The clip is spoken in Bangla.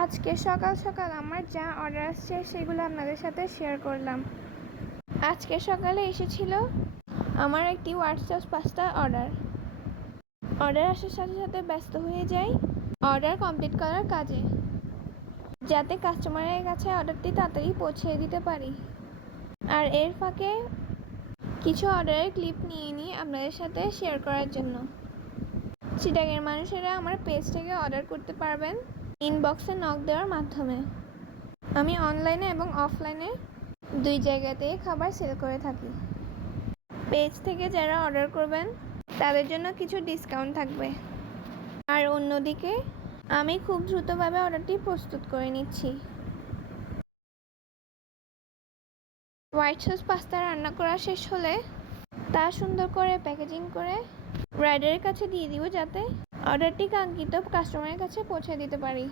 আজকে সকাল সকাল আমার যা অর্ডার আসছে সেগুলো আপনাদের সাথে শেয়ার করলাম। আজকে সকালে এসেছিল আমার একটি হোয়াইট সস পাস্তা অর্ডার আসার সাথে সাথে ব্যস্ত হয়ে যাই অর্ডার কমপ্লিট করার কাজে, যাতে কাস্টমারের কাছে অর্ডারটি তাড়াতাড়ি পৌঁছে দিতে পারি। আর এর ফাঁকে কিছু অর্ডারের ক্লিপ নিয়ে নিই আপনাদের সাথে শেয়ার করার জন্য। চিটাগের মানুষেরা আমার পেজ থেকে অর্ডার করতে পারবেন ইনবক্সে নক দেওয়ার মাধ্যমে। আমি অনলাইনে এবং অফলাইনে দুই জায়গাতেই খাবার সেল করে থাকি। পেজ থেকে যারা অর্ডার করবেন তাদের জন্য কিছু ডিসকাউন্ট থাকবে। আর অন্যদিকে আমি খুব দ্রুতভাবে অর্ডারটি প্রস্তুত করে নিচ্ছি। হোয়াইট সস পাস্তা রান্না করা শেষ হলে তা সুন্দর করে প্যাকেজিং করে রাইডারের কাছে দিয়ে দিব, যাতে অর্ডারটি কাঙ্ক্ষিত কাস্টমারের কাছে পৌঁছে দিতে পারি।